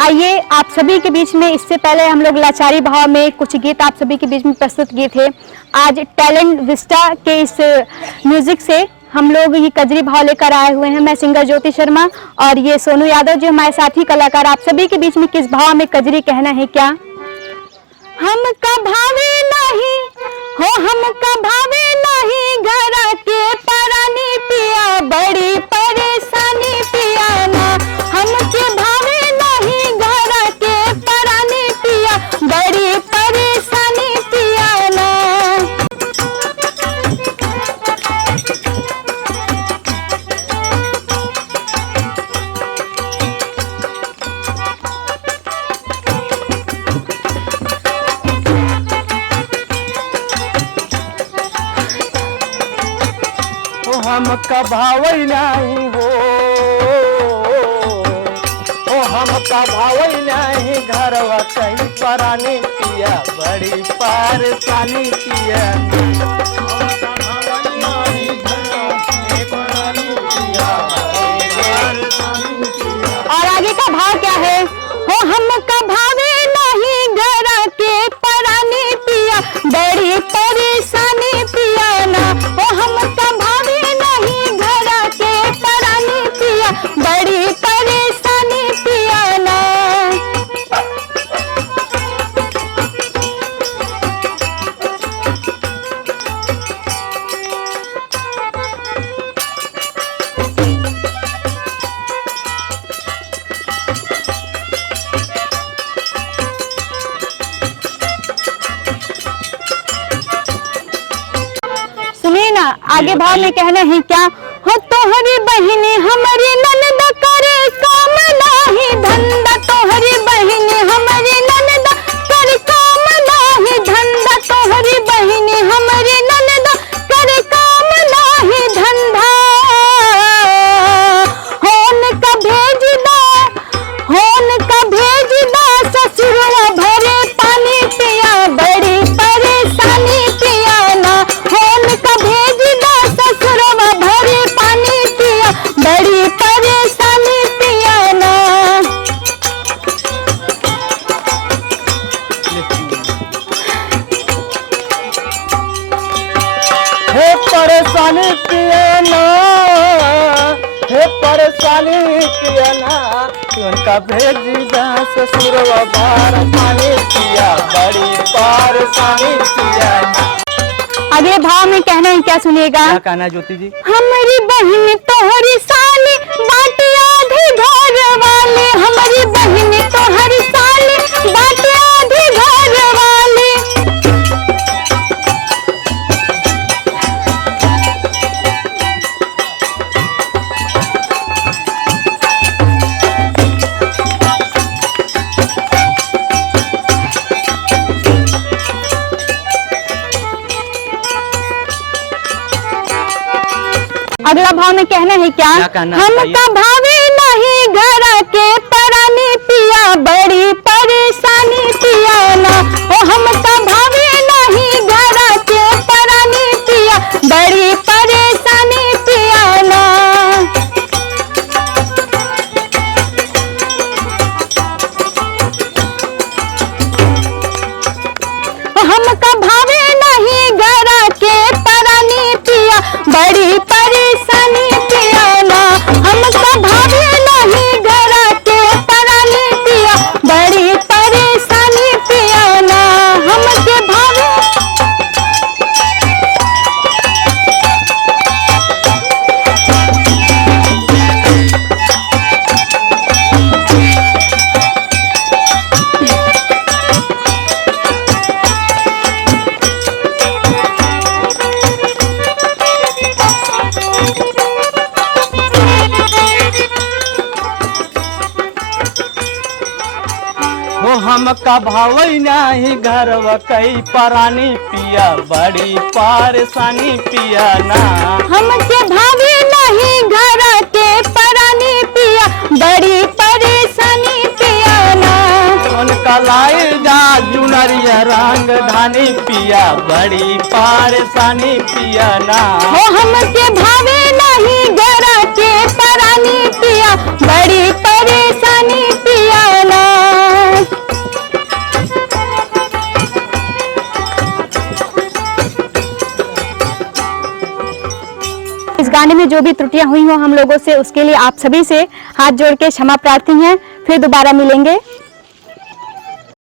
आइए आप सभी के बीच में, इससे पहले हम लोग लाचारी भाव में कुछ गीत आप सभी के बीच में प्रस्तुत किए थे। आज टैलेंट विस्टा के इस म्यूजिक से हम लोग ये कजरी भाव लेकर आए हुए हैं। मैं सिंगर ज्योति शर्मा और ये सोनू यादव जो हमारे साथी कलाकार। आप सभी के बीच में किस भाव में कजरी कहना है क्या? हमका भावे नहीं हो, हमका भावे नहीं घर के परानी पिया, बड़ी परेशानी पिया ना। हमके भावे नहीं घर के परानी पिया, बड़ी परेशानी पिया ना। हमका भावई नहीं हो, हमका भावई नहीं घरवा कहीं परानी पिया, बड़ी परेशानी पिया। और आगे का भाव क्या है? हो हमका भावे नहीं घर के परानी पिया, बड़ी परेशानी पिया ना। हो हमका भावे नहीं घर के परानी पिया, बड़ी परेशानी पिया ना। सुनिए ना, आगे भाव में कहना है क्या? हो तोहरी बहिनी हमारी ननद करे काम नाही धंधा, तोहरी बहिनी हमारी ननद करे काम नाही धंधा, तोहरी बहिनी हमारी ननद करे काम नाही धंधा। होन का भेज दा ससुरवा भरे पानी पिया, बड़ी परेशानी पिया ना। होन का भेज दा ससुरवा भरे पानी पिया, बड़ी परेशानी पिया ना। हे परेशानी पिया ना, हे परेशानी पिया ना, उनका भेजी जा ससुरवा बार पानी पिया, बड़ी परेशानी पिया। अगले भाव में कहना है क्या? सुनिएगा। क्या कहना है ज्योति जी? हमारी बहन तोहरी साली बाटे आधी घर वाले, हमारी बहन तोहरी साली बाटे आधी घर वाले। अगला भाव में कहना है क्या? हमका भावे नहीं घर के परानी पिया, बड़ी परेशानी पिया ना। ओ हमका भावे नहीं घर के परानी पिया, बड़ी परेशानी पिया ना। हमका भावे नहीं घर के परानी पिया, बड़ी परेशानी पिया ना। हमका भावे नहीं घर के परानी पिया, बड़ी परेशानी पिया ना। हमके भावे हो हमका भावई नहीं घरवा कई परानी पिया, बड़ी परेशानी पिया ना। हमके भावे नहीं घर के परानी पिया, बड़ी परेशानी पिया ना। उनका लाई जा जुनरिया रंग धानी पिया, बड़ी परेशानी पिया ना। हो हमके भावे नहीं घर के परानी पिया, बड़ी परेशानी पिया ना। इस गाने में जो भी त्रुटियां हुई हो हम लोगों से, उसके लिए आप सभी से हाथ जोड़ के क्षमा प्रार्थी हैं। फिर दोबारा मिलेंगे।